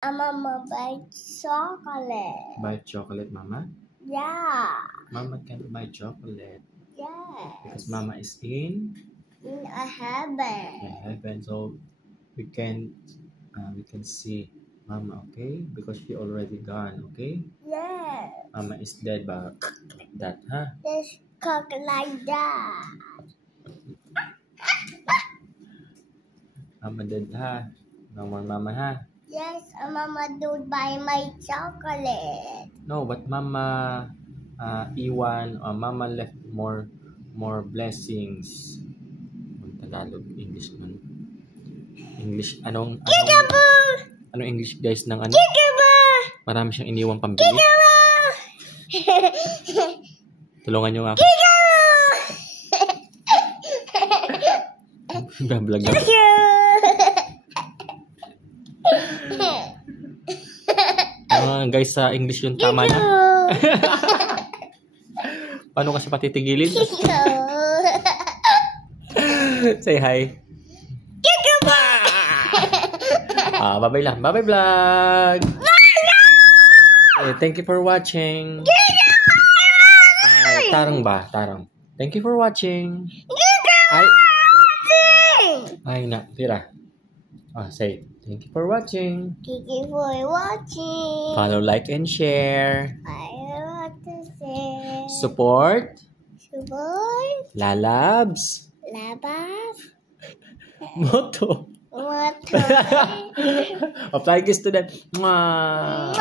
Mama buy chocolate. Buy chocolate, Mama? Yeah. Mama can't buy chocolate. Yes. Because Mama is in a heaven. heaven, so we can see Mama, okay? Because she already gone, okay? Yes. Mama is dead, but like that, huh? Just cook like that. Mama dead, ha? No more Mama, ha? Yes, Mama don't buy my chocolate. No, but Mama iwan or Mama left more blessings. Tagalog, English man. English, anong English guys ng ano? Marami siyang iniwang pambili. Tulungan niyo nga ako. Vlog ako. Guys, sa English yung tama na. Paano kasi patitigilin? Say hi. Bye-bye lang. Bye-bye vlog. Thank you for watching. Tarang ba? Tarang. Thank you for watching. Ay na, tira. Say, thank you for watching. Thank you for watching. Follow, like, and share. I want to say. Support. Lalabs. Labas. Motto. Apply kiss to them. Mwah.